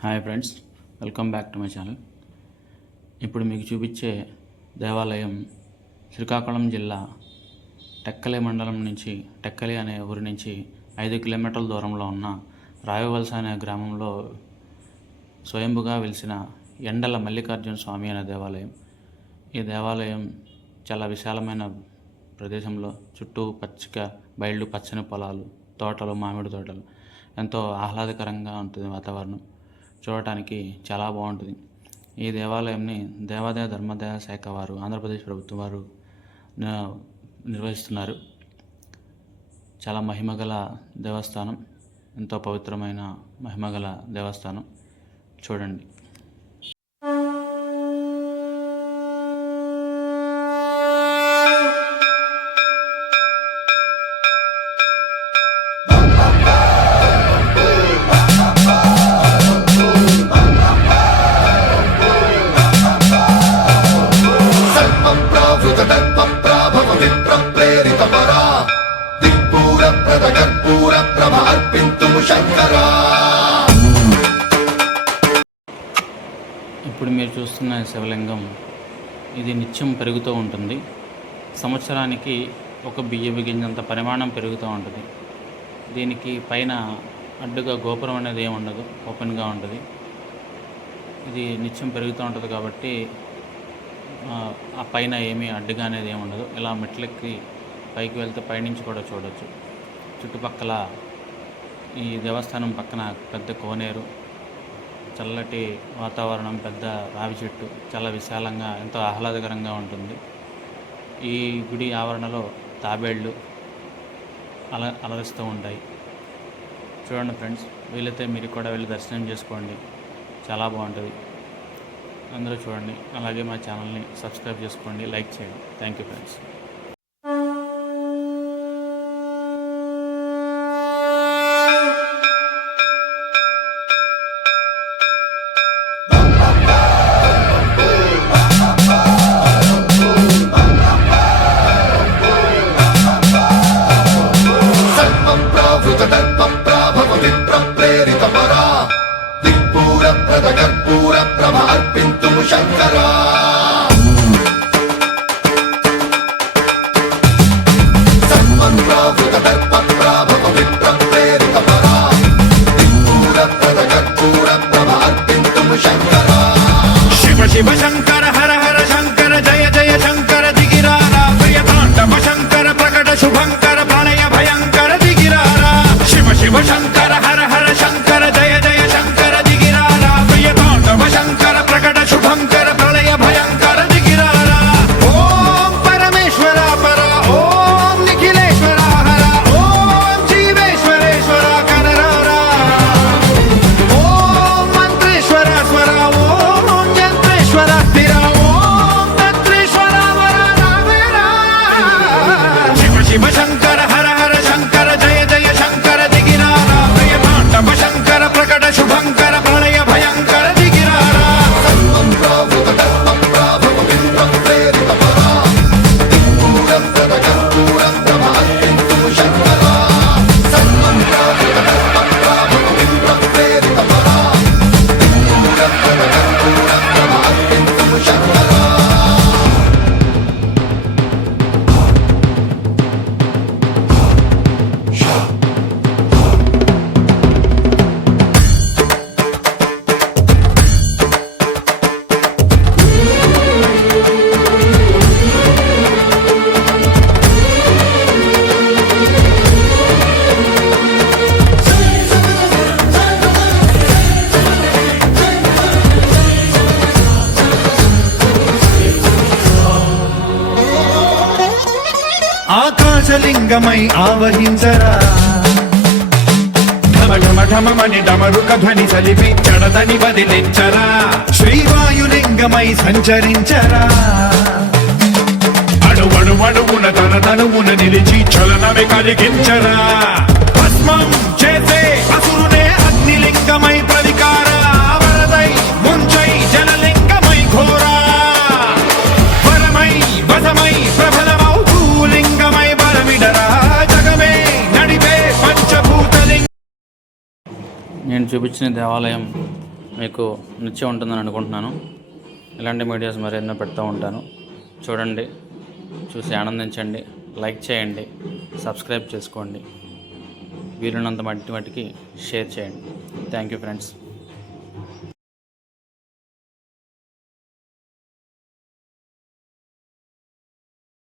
Hi friends welcome back to my channel. ఇప్పుడు మీకు చూపించే దేవాలయం శ్రీకాకుళం జిల్లా టెక్కలి మండలం నుంచి టెక్కలి అనే ఊరి నుంచి ఐదు కిలోమీటర్ల దూరంలో ఉన్న రాయవలస అనే గ్రామంలో స్వయంభుగా వెలిసిన ఎండల మల్లికార్జున స్వామి అనే దేవాలయం. ఈ దేవాలయం చాలా విశాలమైన ప్రదేశంలో చుట్టూ పచ్చిక బయళ్ళు పచ్చని పొలాలు తోటలు మామిడి తోటలు. ఎంతో ఆహ్లాదకరంగా ఉంటుంది వాతావరణం. చూడటానికి చాలా బాగుంటుంది. ఈ దేవాలయంని దేవాదాయ ధర్మాదాయ శాఖ వారు ఆంధ్రప్రదేశ్ ప్రభుత్వం వారు నిర్వహిస్తున్నారు. చాలా మహిమగల దేవస్థానం ఎంతో పవిత్రమైన మహిమగల దేవస్థానం. చూడండి. ప్రద కర్పూర ప్రభ అర్పింతుము శంకరా. ఇప్పుడు మీరు చూస్తున్న శివలింగం ఇది నిత్యం పెరుగుతూ ఉంటుంది. సంవత్సరానికి ఒక బియ్యం గింజంత పరిమాణం పెరుగుతూ ఉంటుంది. దీనికి పైన అడ్డుగా గోపురం అనేది ఏమి ఉండదు ఓపెన్గా ఉంటుంది. ఇది నిత్యం పెరుగుతూ ఉంటుంది కాబట్టి ఆ, ఆ పైన ఏమీ అడ్డుగా అనేది ఏమి ఉండదు. ఇలా మెట్లెక్కి పైకి వెళ్తే పైనుంచి కూడా చూడొచ్చు. చుట్టుపక్కల ఈ దేవస్థానం పక్కన పెద్ద కోనేరు చల్లటి వాతావరణం పెద్ద రావి చెట్టు చాలా విశాలంగా ఎంతో ఆహ్లాదకరంగా ఉంటుంది. ఈ గుడి ఆవరణలో తాబేళ్ళు అల అలరిస్తూ ఉంటాయి. చూడండి ఫ్రెండ్స్ వీలైతే మీరు కూడా వెళ్ళి దర్శనం చేసుకోండి. చాలా బాగుంటుంది. అందరూ చూడండి. అలాగే మా ఛానల్ని సబ్స్క్రైబ్ చేసుకోండి. లైక్ చేయండి. Thank you friends. atacar. ఆకాశలింగమై ఆవహించరా. ఢమ ఢమ ఢమమని డమరుక ధ్వని సలిపి జడదని వదిలించరా. శ్రీవాయులింగమై సంచరించరా. అణువణువణువున తన తనువున నిలిచి చలనమే కలిగించరా. భస్మం నేను చూపించిన దేవాలయం మీకు నచ్చే ఉంటుందని అనుకుంటున్నాను. ఇలాంటి వీడియోస్ మరెన్నో పెడుతూ ఉంటాను. చూడండి చూసి ఆనందించండి లైక్ చేయండి సబ్స్క్రైబ్ చేసుకోండి. వీలున్నంత మట్టి మట్టికి షేర్ చేయండి. Thank you friends.